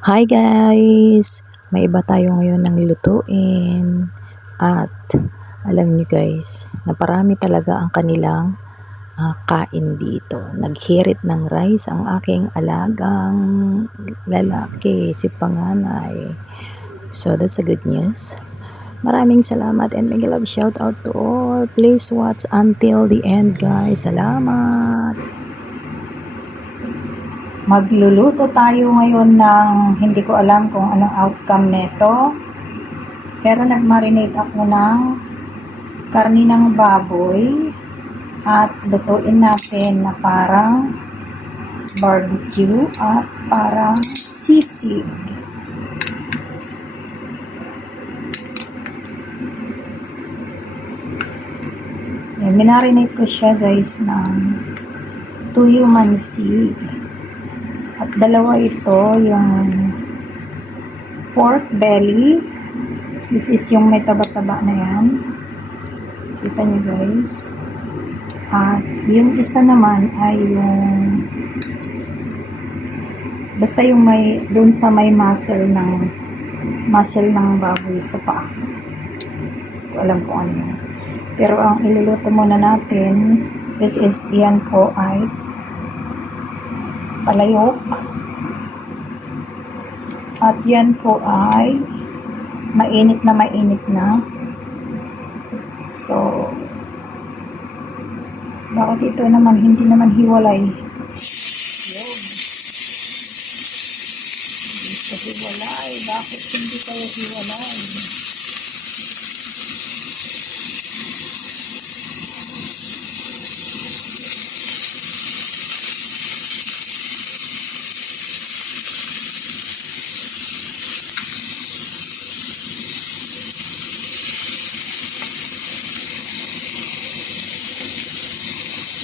Hi guys! May iba tayo ngayon ng lutuin at alam niyo guys, naparami talaga ang kanilang kain dito. Naghirit ng rice ang aking alagang lalaki, si Panganay. So that's a good news. Maraming salamat and mega love shout out to all. Please watch until the end guys. Salamat! Magluluto tayo ngayon ng hindi ko alam kung anong outcome nito. Pero nag-marinate ako ng karni ng baboy at lutuin natin na parang barbecue at parang sisig. Minarinate ko siya guys ng tuyo mansig. At dalawa ito, yung pork belly, which is yung may taba-taba na yan. Kita nyo guys. At yung isa naman ay yung basta yung may, doon sa may muscle ng baboy sa paa. Hindi ko alam kung ano yan. Pero ang iluluto muna natin, which is yan po ay palayok. At yan po ay mainit na. So, bakit ito naman hindi naman hiwalay? Yun. Hindi ko hiwalay. Bakit hindi kayo hiwalay?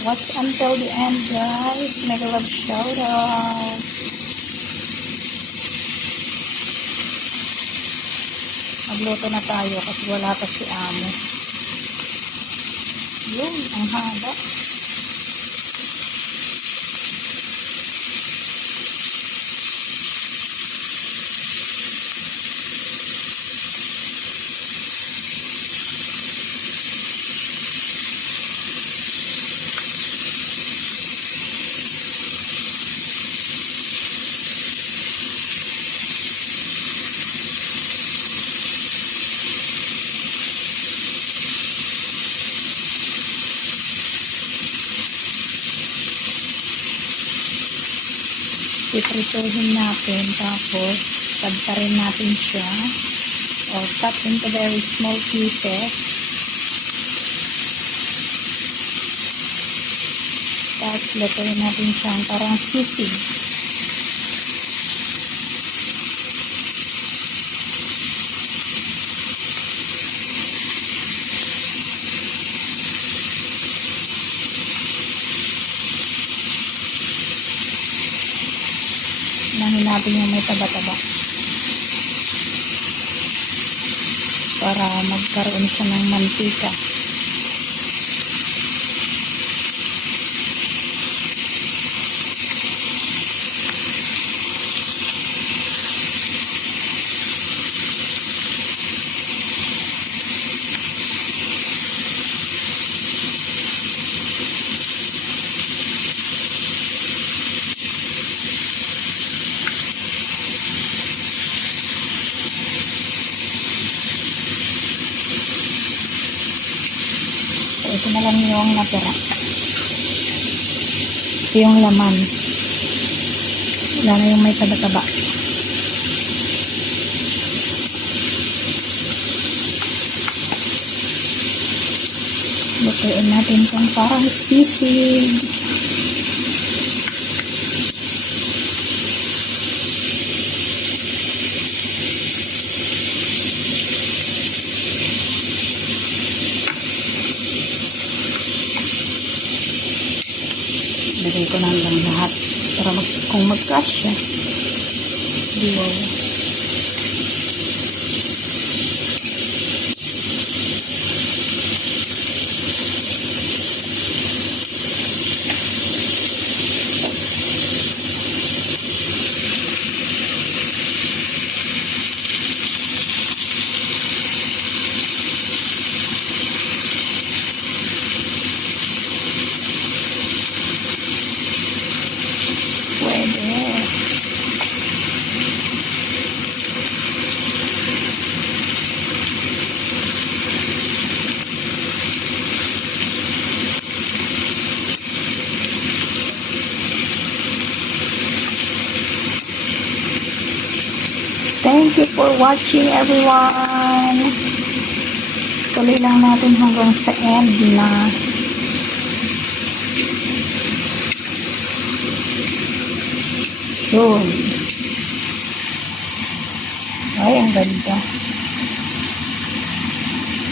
Watch until the end guys. Mega love shout out. Magluto na tayo kasi wala pa si amo. Yun, ang haba. Iprituhin natin, tapos tagtarin natin siya or cut into very small pieces. Tapos lutuin natin siyang parang sisig. Nahin natin yung may taba-taba para magkaroon siya ng mantika. Ito na lang yung natira. Ito yung laman. Wala na yung may taba-taba. Lutuin natin itong parang sisig. Lagay ko na lang lahat para kung mag-crush siya. Wow. Thank you for watching, everyone. Tuloy lang natin hanggang sa end na. Yun. Ay, ang ganda.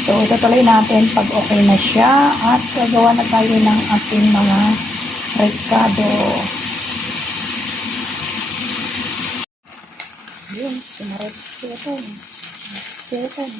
So, itutuloy natin pag okay na siya at gagawa na tayo ng ating mga recado. Yun, sinarap siya. Seven.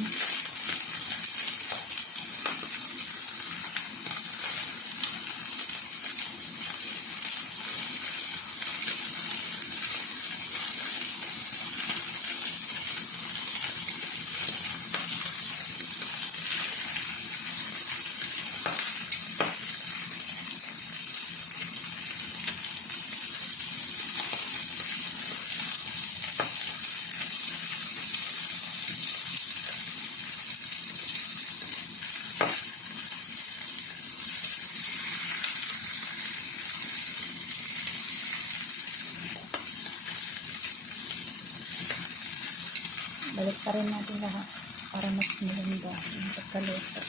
Balik pa rin natin lahat para mas maganda yung pagkaluto.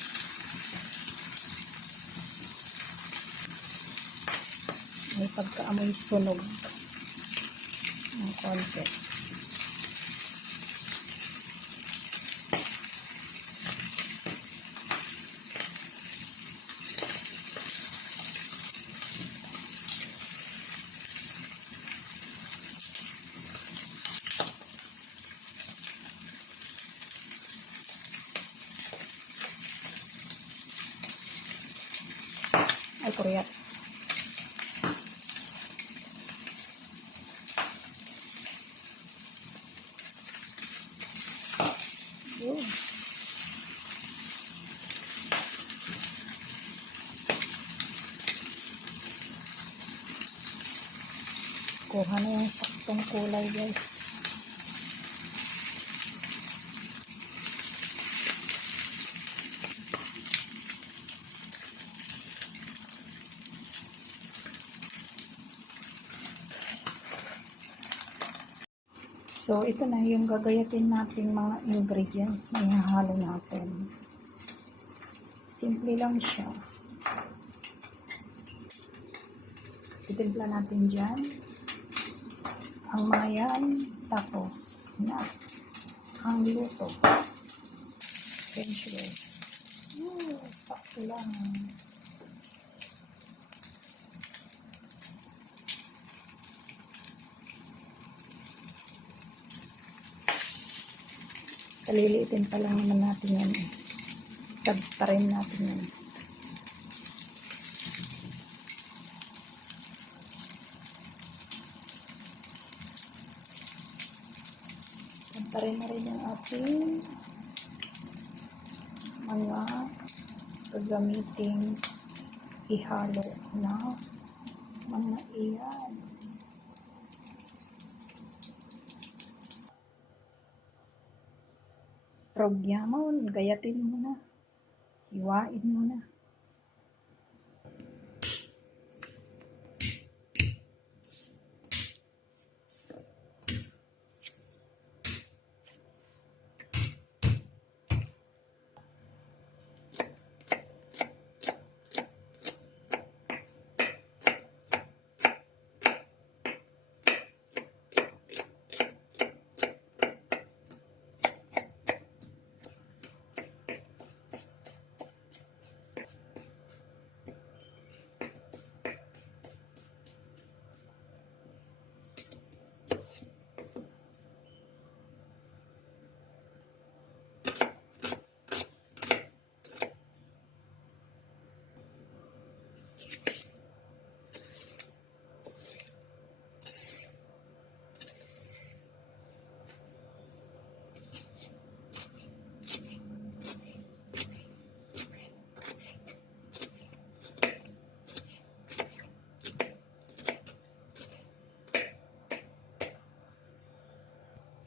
May pagkaamoy sunog ng konti. Ay, kuriyat. Yun. Kuha na yung saktong kulay, guys. So, ito na yung gagayatin natin mga ingredients na ihahalo natin. Simple lang siya. Itimpla natin dyan. Ang mga yan, tapos na ang luto. Essentials. Sakto lang. Kaliliitin pa lang naman natin yan. Tagtarin natin yan. Tagtarin na rin yung ating mga gagamiting ihalo na mga iyan. Programon, gayatin mo na. Hiwain mo na.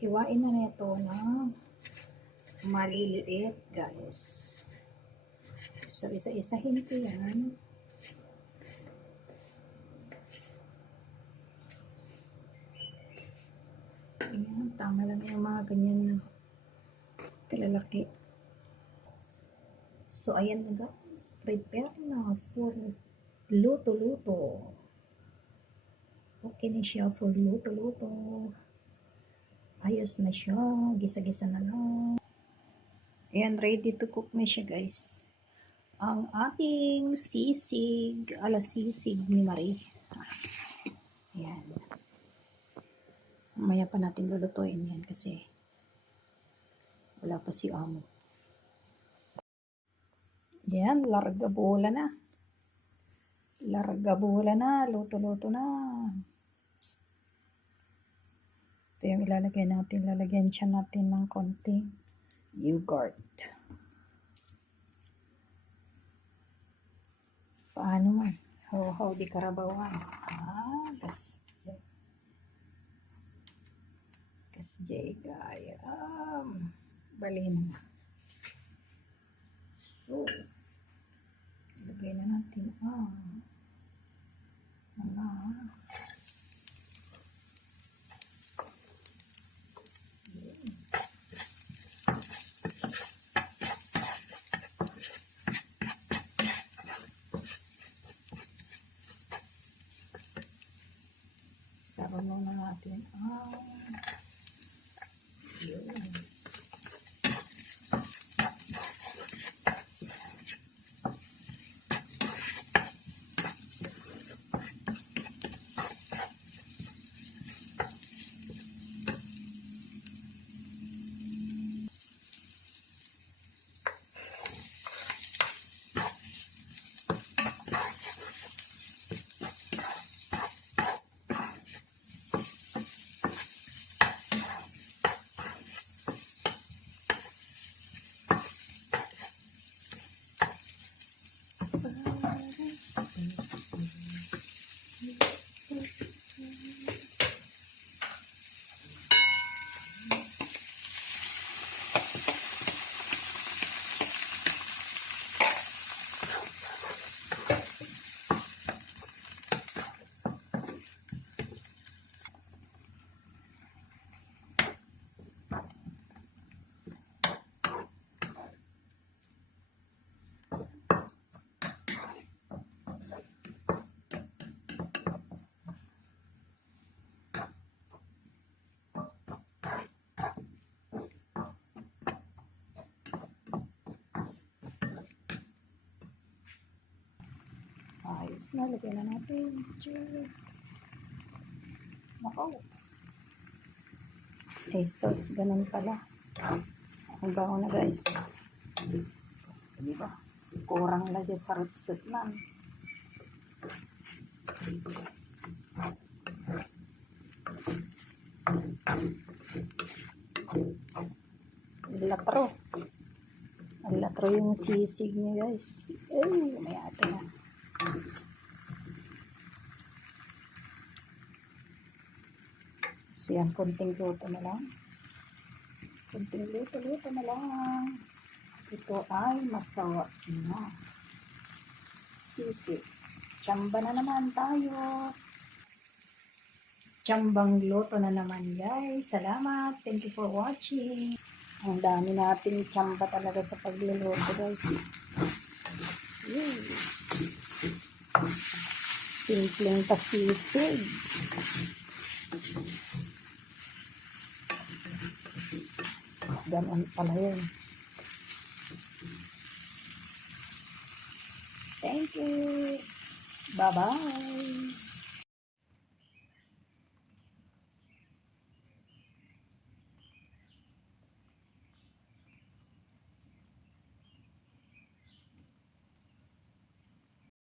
Hiwain na nito ng maliliit, guys. So, isa-isahin ko yan. Ayan, Tama lang yung mga ganyan na kalalaki. So, ayan na guys. Prepare na for luto-luto. Okay na siya for luto-luto. Ayos na siya. Gisa-gisa na lang. Ayan, ready to cook na siya guys. Ang ating sisig, sisig ni Marie. Ayan. Mamaya pa natin lulutuin yan kasi wala pa si amo. Ayan, larga bola na. Larga bola na, luto-luto na. Ito yung ilalagay natin. Lalagyan siya natin ng konting yogurt. Paano man? Ho-ho di karabawan. Kasjay gayam. Bali na. So, ilagay na natin sabaw na natin yun. Ayos na, lagyan na natin. Nako. Sauce, ganun pala. Ang baho na guys. Diba? Kurang lagi sa ritsit man. Latro. Latro yung sisig niya guys. May ate na. So yan, konting luto na lang. Konting luto na lang. Ito ay masawa na. Sisig. Tsamba na naman tayo. Tsambang luto na naman guys. Salamat. Thank you for watching. Ang dami natin tsamba talaga sa pagluluto guys. Simpleng pasisig. Ganon pala yun. Thank you. Bye-bye.